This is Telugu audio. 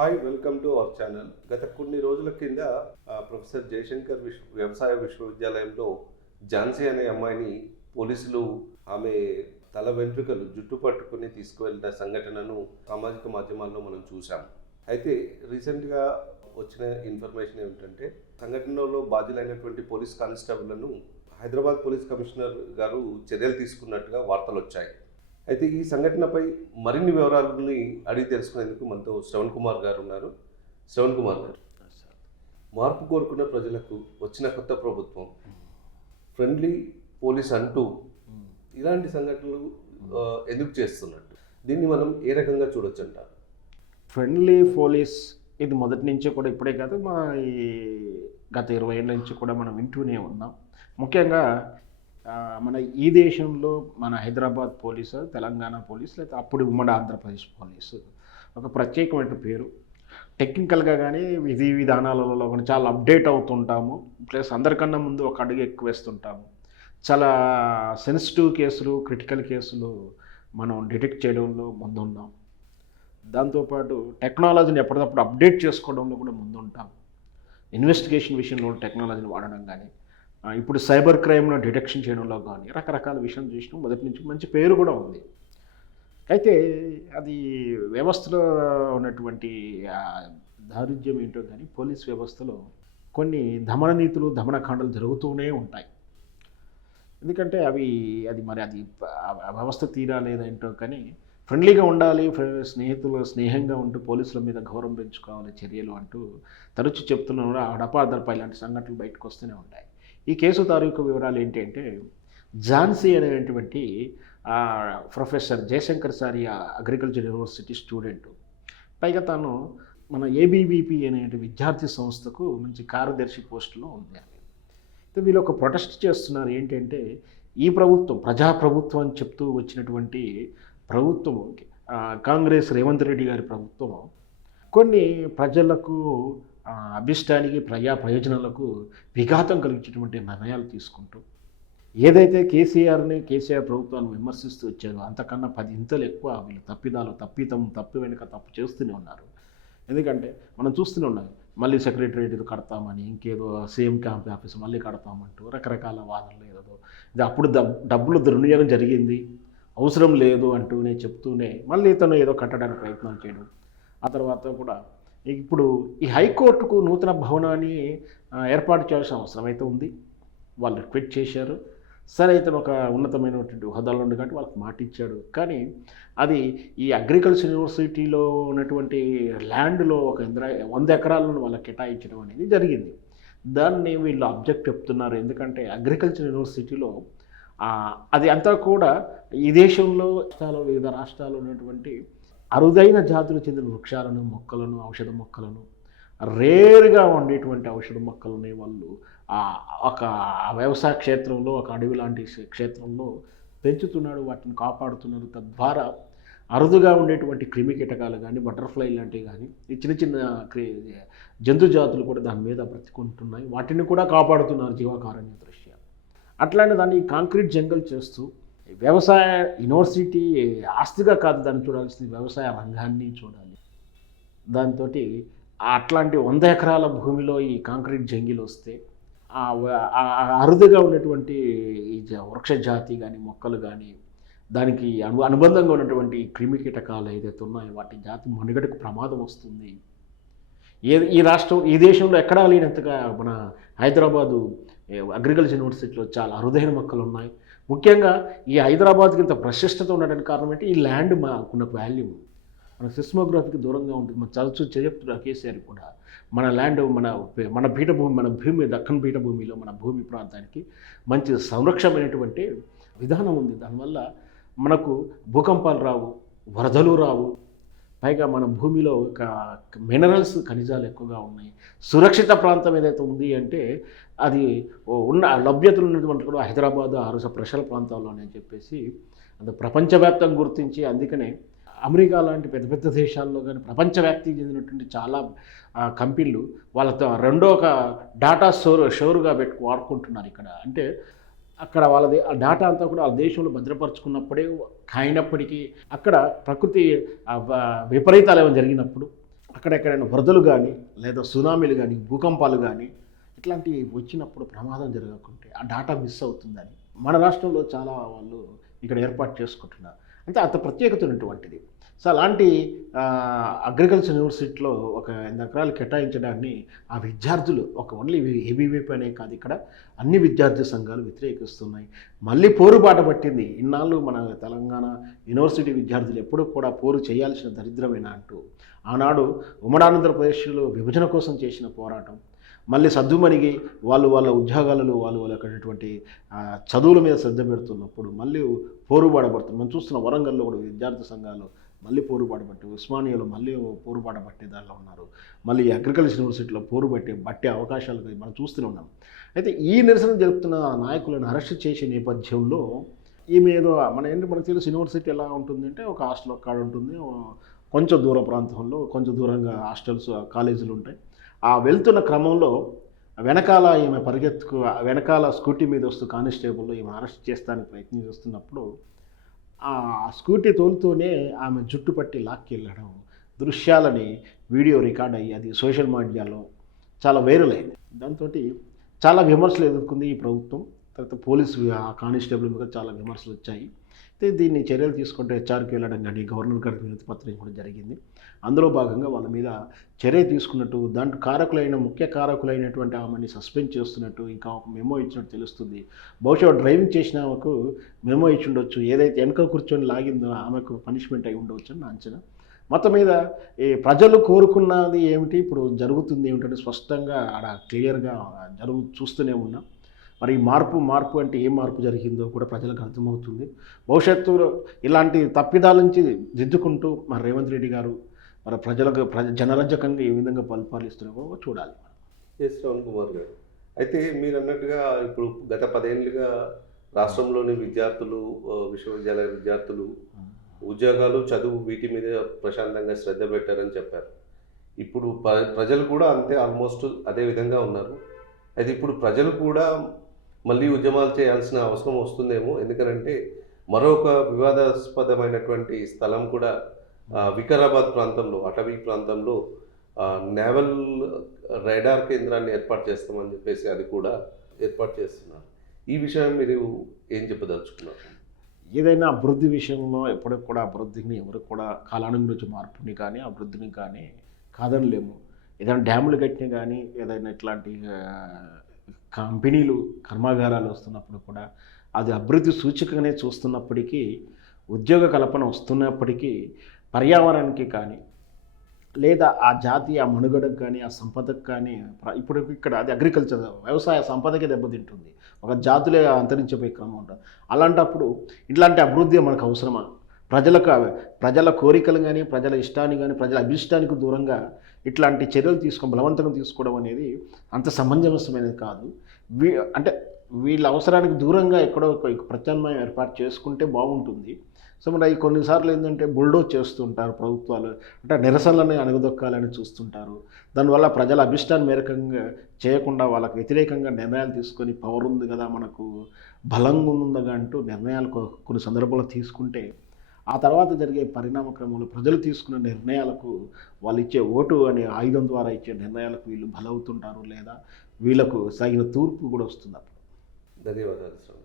Hi, welcome to our channel. గత కొన్ని రోజుల కింద ప్రొఫెసర్ జయశంకర్ వ్యవసాయ విశ్వవిద్యాలయంలో ఝాన్సీ అనే అమ్మాయిని పోలీసులు ఆమె తల వెంట్రుకలు జుట్టు పట్టుకుని తీసుకువెళ్ళిన సంఘటనను సామాజిక మాధ్యమాల్లో మనం చూసాం. అయితే రీసెంట్గా వచ్చిన ఇన్ఫర్మేషన్ ఏమిటంటే సంఘటనలో బాధ్యులైనటువంటి పోలీస్ కానిస్టేబుల్లను హైదరాబాద్ పోలీస్ కమిషనర్ గారు చర్యలు తీసుకున్నట్టుగా వార్తలు వచ్చాయి. అయితే ఈ సంఘటనపై మరిన్ని వివరాలని అడిగి తెలుసుకునేందుకు మనతో శ్రవణ్ కుమార్ గారు ఉన్నారు. శ్రవణ్ కుమార్ గారు, మార్పు కోరుకున్న ప్రజలకు వచ్చిన కొత్త ప్రభుత్వం ఫ్రెండ్లీ పోలీస్ అంటూ ఇలాంటి సంఘటనలు ఎందుకు చేస్తున్నట్టు, దీన్ని మనం ఏ రకంగా చూడొచ్చు అంటారు? ఫ్రెండ్లీ పోలీస్ ఇది మొదటి నుంచి కూడా, ఇప్పుడే కాదు, మా ఈ గత 20 ఏళ్ళ నుంచి కూడా మనం వింటూనే ఉన్నాం. ముఖ్యంగా మన ఈ దేశంలో మన హైదరాబాద్ పోలీసు, తెలంగాణ పోలీసు, లేదా అప్పుడు ఉమ్మడి ఆంధ్రప్రదేశ్ పోలీసు ఒక ప్రత్యేకమైన పేరు. టెక్నికల్గా కానీ విధి విధానాలలో కానీ చాలా అప్డేట్ అవుతుంటాము. ప్లస్ అందరికన్నా ముందు ఒక అడుగు ఎక్కువ వేస్తుంటాము. చాలా సెన్సిటివ్ కేసులు, క్రిటికల్ కేసులు మనం డిటెక్ట్ చేయడంలో ముందున్నాం. దాంతోపాటు టెక్నాలజీని ఎప్పటికప్పుడు అప్డేట్ చేసుకోవడంలో కూడా ముందుంటాం. ఇన్వెస్టిగేషన్ విషయంలో టెక్నాలజీని వాడడం కానీ, ఇప్పుడు సైబర్ క్రైమ్ను డిటెక్షన్ చేయడంలో కానీ రకరకాల విషయం చేసినాం. మొదటి నుంచి మంచి పేరు కూడా ఉంది. అయితే అది వ్యవస్థలో ఉన్నటువంటి దారుఢ్యం ఏంటో కానీ, పోలీస్ వ్యవస్థలో కొన్ని దమన నీతులు, దమనకాండలు జరుగుతూనే ఉంటాయి. ఎందుకంటే అది వ్యవస్థ తీరా లేదేంటో కానీ, ఫ్రెండ్లీగా ఉండాలి, స్నేహంగా ఉంటూ పోలీసుల మీద గౌరవం పెంచుకోవాలి, చర్యలు అంటూ తరచూ చెప్తున్నా అడపాదడపా ఇలాంటి సంఘటనలు బయటకు వస్తూనే ఉంటాయి. ఈ కేసు తాలూకు వివరాలు ఏంటి అంటే, ఝాన్సీ అనేటువంటి ప్రొఫెసర్ జయశంకర్ సారి అగ్రికల్చర్ యూనివర్సిటీ స్టూడెంటు. పైగా తాను మన ఏబీవీపీ అనే విద్యార్థి సంస్థకు మంచి కార్యదర్శి పోస్టులో ఉంది. అయితే వీళ్ళు ఒక ప్రొటెస్ట్ చేస్తున్నారు. ఏంటంటే, ఈ ప్రభుత్వం ప్రజాప్రభుత్వం అని చెప్తూ వచ్చినటువంటి ప్రభుత్వం, కాంగ్రెస్ రేవంత్ రెడ్డి గారి ప్రభుత్వం కొన్ని ప్రజలకు అభిష్టానికి, ప్రయోజనాలకు విఘాతం కలిగించేటువంటి నిర్ణయాలు తీసుకుంటూ, ఏదైతే కేసీఆర్ ప్రభుత్వాన్ని విమర్శిస్తూ వచ్చారో అంతకన్నా 10 ఇంతలు ఎక్కువ వీళ్ళు తప్పు వెనుక తప్పు చేస్తూనే ఉన్నారు. ఎందుకంటే మనం చూస్తూనే ఉన్నాం, మళ్ళీ సెక్రటరేట్ కడతామని, ఇంకేదో సీఎం క్యాంప్ ఆఫీస్ మళ్ళీ కడతామంటూ రకరకాల వాదనలు, ఏదో ఇది అప్పుడు డబ్బులు దుర్వినియోగం జరిగింది, అవసరం లేదు అంటూనే చెప్తూనే మళ్ళీ తను ఏదో కట్టడానికి ప్రయత్నం చేయడం. ఆ తర్వాత కూడా ఇప్పుడు ఈ హైకోర్టుకు నూతన భవనాన్ని ఏర్పాటు చేయాల్సిన అవసరం అయితే ఉంది. వాళ్ళు రిక్వెస్ట్ చేశారు. సరే, ఇతను ఒక ఉన్నతమైనటువంటి హోదాలో ఉంది కాబట్టి వాళ్ళకి మాట ఇచ్చాడు. కానీ అది ఈ అగ్రికల్చర్ యూనివర్సిటీలో ఉన్నటువంటి ల్యాండ్లో ఒక 100 ఎకరాలను వాళ్ళకి కేటాయించడం అనేది జరిగింది. దాన్ని వీళ్ళు అబ్జెక్ట్ చెప్తున్నారు. ఎందుకంటే అగ్రికల్చర్ యూనివర్సిటీలో అది అంతా కూడా ఈ దేశంలో వివిధ రాష్ట్రాల్లో ఉన్నటువంటి అరుదైన జాతులు చెందిన వృక్షాలను, మొక్కలను, ఔషధ మొక్కలను, రేరుగా ఉండేటువంటి ఔషధ మొక్కలని వాళ్ళు ఒక వ్యవసాయ క్షేత్రంలో, ఒక అడవి లాంటి క్షేత్రంలో పెంచుతున్నాడు, వాటిని కాపాడుతున్నారు. తద్వారా అరుదుగా ఉండేటువంటి క్రిమి కీటకాలు కానీ, బటర్ఫ్లై లాంటివి కానీ, ఈ చిన్న చిన్న జంతు జాతులు కూడా దాని మీద బ్రతుకుంటున్నాయి. వాటిని కూడా కాపాడుతున్నారు జీవకారుణ్య దృష్ట్యా. అట్లానే దాన్ని కాంక్రీట్ జంగల్ చేస్తూ వ్యవసాయ యూనివర్సిటీ ఆస్తిగా కాదు దాన్ని చూడాల్సింది, వ్యవసాయ రంగాన్ని చూడాలి. దాంతో అట్లాంటి 100 ఎకరాల భూమిలో ఈ కాంక్రీట్ జంగిల్ వస్తే అరుదుగా ఉన్నటువంటి ఈ వృక్ష జాతి కానీ, మొక్కలు కానీ, దానికి అనుబంధంగా ఉన్నటువంటి క్రిమి కీటకాలు ఏదైతే ఉన్నాయో వాటి జాతి మనుగడకు ప్రమాదం వస్తుంది. ఈ దేశంలో ఎక్కడా లేనంతగా మన హైదరాబాదు అగ్రికల్చర్ యూనివర్సిటీలో చాలా అరుదైన మొక్కలు ఉన్నాయి. ముఖ్యంగా ఈ హైదరాబాద్కి ఇంత ప్రశస్తత ఉండడానికి కారణం ఏంటి, ఈ ల్యాండ్ మాకున్న వాల్యూ. మన సిస్మోగ్రఫీకి దూరంగా ఉంటుంది. మన చెప్తున్నారు కేసీఆర్ కూడా, మన ల్యాండ్, మన పీఠభూమి, మన భూమి, దక్కన్ పీఠభూమిలో మన భూమి ప్రాంతానికి మంచి సంరక్షణమైనటువంటి విధానం ఉంది. దానివల్ల మనకు భూకంపాలు రావు, వరదలు రావు. పైగా మన భూమిలో ఒక మినరల్స్, ఖనిజాలు ఎక్కువగా ఉన్నాయి. సురక్షిత ప్రాంతం ఏదైతే ఉంది అంటే అది ఉన్న లభ్యతలు ఉన్నటువంటి కూడా హైదరాబాద్, ప్రశల ప్రాంతాల్లోనే అని చెప్పేసి అంత ప్రపంచవ్యాప్తంగా గుర్తించి, అందుకనే అమెరికా లాంటి పెద్ద పెద్ద దేశాల్లో కానీ ప్రపంచవ్యాప్తికి చెందినటువంటి చాలా కంపెనీలు వాళ్ళతో రెండో ఒక డాటా షోరుగా వాడుకుంటున్నారు ఇక్కడ. అంటే అక్కడ వాళ్ళది ఆ డేటా అంతా కూడా ఆ దేశంలో భద్రపరుచుకున్నప్పుడే అయినప్పటికీ అక్కడ ప్రకృతి విపరీతాలు ఏమైనా జరిగినప్పుడు అక్కడెక్కడైనా వరదలు కానీ లేదా సునామీలు కానీ భూకంపాలు కానీ ఇట్లాంటివి వచ్చినప్పుడు ప్రమాదం జరగకుంటే ఆ డాటా మిస్ అవుతుందని మన రాష్ట్రంలో చాలా వాళ్ళు ఇక్కడ ఏర్పాటు చేసుకుంటున్నారు. అంటే అంత ప్రత్యేకత ఉన్నటువంటిది. సో అలాంటి అగ్రికల్చర్ యూనివర్సిటీలో ఒక 8 ఎకరాలు కేటాయించడాన్ని ఆ విద్యార్థులు ఒక ఓన్లీ ఏబీవీపీ అనే కాదు, ఇక్కడ అన్ని విద్యార్థి సంఘాలు వ్యతిరేకిస్తున్నాయి. మళ్ళీ పోరుబాట పట్టింది. ఇన్నాళ్ళు మన తెలంగాణ యూనివర్సిటీ విద్యార్థులు ఎప్పుడూ కూడా పోరు చేయాల్సిన దరిద్రమైన అంటూ ఆనాడు ఉమ్మడి ఆంధ్రప్రదేశ్లో విభజన కోసం చేసిన పోరాటం మళ్ళీ సద్దుమణిగి వాళ్ళ ఉద్యోగాలలో వాళ్ళు అక్కడటువంటి చదువుల మీద శ్రద్ధ పెడుతున్నప్పుడు మళ్ళీ పోరుబాట పడుతుంది. మనం చూస్తున్న వరంగల్లో కూడా విద్యార్థి సంఘాలు మళ్ళీ పోరుబాట పట్టి, ఉస్మానియాలో మళ్ళీ పోరుబాట పట్టే దానిలో ఉన్నారు. మళ్ళీ అగ్రికల్చర్ యూనివర్సిటీలో బట్టే అవకాశాలు మనం చూస్తూనే ఉన్నాం. అయితే ఈ నిరసన జరుపుతున్న నాయకులను అరెస్ట్ చేసే నేపథ్యంలో ఈమె ఏదో మనకు తెలుసు యూనివర్సిటీ ఎలా ఉంటుందంటే ఒక హాస్టల్ కాడ ఉంటుంది, కొంచెం దూర ప్రాంతంలో కొంచెం దూరంగా హాస్టల్స్ కాలేజీలు ఉంటాయి. ఆ వెళ్తున్న క్రమంలో వెనకాల ఈమె వెనకాల స్కూటీ మీద వస్తూ కానిస్టేబుల్లో ఈమె అరెస్ట్ చేస్తానికి ప్రయత్నం చేస్తున్నప్పుడు ఆ స్కూటీ తోలుతూనే ఆమె జుట్టు పట్టి లాక్కి వెళ్ళడం దృశ్యాలని వీడియో రికార్డ్ అయ్యి అది సోషల్ మీడియాలో చాలా వైరల్ అయింది. దాంతో చాలా విమర్శలు ఎదుర్కొంది ఈ ప్రభుత్వం. తర్వాత పోలీసు ఆ కానిస్టేబుల్ మీద చాలా విమర్శలు వచ్చాయి. అయితే దీన్ని చర్యలు తీసుకుంటే హెచ్ఆర్కి వెళ్ళడం కానీ గవర్నర్ గారికి వినతి పత్రం కూడా జరిగింది. అందులో భాగంగా వాళ్ళ మీద చర్య తీసుకున్నట్టు, దాంట్లో ముఖ్య కారకులైనటువంటి ఆమెని సస్పెండ్ చేస్తున్నట్టు ఇంకా ఒక మెమో ఇచ్చినట్టు తెలుస్తుంది. బహుశా డ్రైవింగ్ చేసిన ఆమెకు మెమో ఇచ్చి ఉండొచ్చు, ఏదైతే వెనక కూర్చొని లాగిందో ఆమెకు పనిష్మెంట్ అయి ఉండవచ్చు అని నా అంచనా. మొత్తం మీద ఈ ప్రజలు కోరుకున్నది ఏమిటి, ఇప్పుడు జరుగుతుంది ఏమిటంటే స్పష్టంగా ఆడ క్లియర్గా చూస్తూనే ఉన్నాం. మరి మార్పు అంటే ఏ మార్పు జరిగిందో కూడా ప్రజలకు అర్థమవుతుంది. భవిష్యత్తులో ఇలాంటి తప్పిదాల నుంచి దిద్దుకుంటూ మరి రేవంత్ రెడ్డి గారు మరి జనరంజకంగా ఏ విధంగా పరిపాలిస్తున్నారో చూడాలి. ఎస్ శ్రవణ్ కుమార్ గారు, అయితే మీరు అన్నట్టుగా ఇప్పుడు గత 10 ఏళ్ళుగా రాష్ట్రంలోని విద్యార్థులు, విశ్వవిద్యాలయ విద్యార్థులు ఉద్యోగాలు, చదువు వీటి మీద ప్రశాంతంగా శ్రద్ధ పెట్టారని చెప్పారు. ఇప్పుడు ప్రజలు కూడా అంతే ఆల్మోస్ట్ అదే విధంగా ఉన్నారు. అయితే ఇప్పుడు ప్రజలు కూడా మళ్ళీ ఉద్యమాలు చేయాల్సిన అవసరం వస్తుందేమో. ఎందుకంటే మరొక వివాదాస్పదమైనటువంటి స్థలం కూడా వికారాబాద్ ప్రాంతంలో, అటవీ ప్రాంతంలో నేవల్ రైడార్ కేంద్రాన్ని ఏర్పాటు చేస్తామని చెప్పేసి అది కూడా ఏర్పాటు చేస్తున్నారు. ఈ విషయం మీరు ఏం చెప్పదలుచుకున్నారు? ఏదైనా అభివృద్ధి విషయంలో ఎప్పటికి కూడా అభివృద్ధిని ఎవరు కూడా కాలానుగురించి మార్పుని కానీ అభివృద్ధిని కానీ కాదనలేము. ఏదైనా డ్యాములు కట్టినా కానీ ఏదైనా ఇట్లాంటి కంపెనీలు కర్మాగారాలు వస్తున్నప్పుడు కూడా అది అభివృద్ధి సూచికగానే చూస్తున్నప్పటికీ, ఉద్యోగ కల్పన వస్తున్నప్పటికీ పర్యావరణానికి కానీ లేదా ఆ జాతీయ మనుగడకు కానీ ఆ సంపదకు కానీ ఇప్పుడు ఇక్కడ అది అగ్రికల్చర్ వ్యవసాయ సంపదకే దెబ్బతింటుంది. ఒక జాతులే అంతరించిపోయే క్రమం ఉంటుంది. అలాంటప్పుడు ఇట్లాంటి అభివృద్ధి మనకు అవసరమా? ప్రజల కోరికలు కానీ ప్రజల ఇష్టాన్ని కానీ ప్రజల అభిష్టానికి దూరంగా ఇట్లాంటి చర్యలు బలవంతంగా తీసుకోవడం అనేది అంత సమంజసమైనది కాదు. అంటే వీళ్ళ అవసరానికి దూరంగా ఎక్కడో ఒక ప్రత్యామ్నాయం ఏర్పాటు చేసుకుంటే బాగుంటుంది. సో మరి కొన్నిసార్లు ఏంటంటే బుల్డోజ్ చేస్తుంటారు ప్రభుత్వాలు, అంటే నిరసనలని అణగదొక్కాలని చూస్తుంటారు. దానివల్ల ప్రజల అభిష్టాన్ని మేరకంగా చేయకుండా వాళ్ళకు వ్యతిరేకంగా నిర్ణయాలు తీసుకొని పవర్ ఉంది కదా, మనకు బలంగా ఉందగా అంటూ నిర్ణయాలు కొన్ని సందర్భాల్లో తీసుకుంటే ఆ తర్వాత జరిగే పరిణామ క్రమంలో ప్రజలు తీసుకున్న నిర్ణయాలకు, వాళ్ళు ఇచ్చే ఓటు అనే ఆయుధం ద్వారా ఇచ్చే నిర్ణయాలకు వీళ్ళు బలవుతుంటారు, లేదా వీళ్ళకు తగిన తూర్పు కూడా వస్తుంది. ధన్యవాదాలు సార్.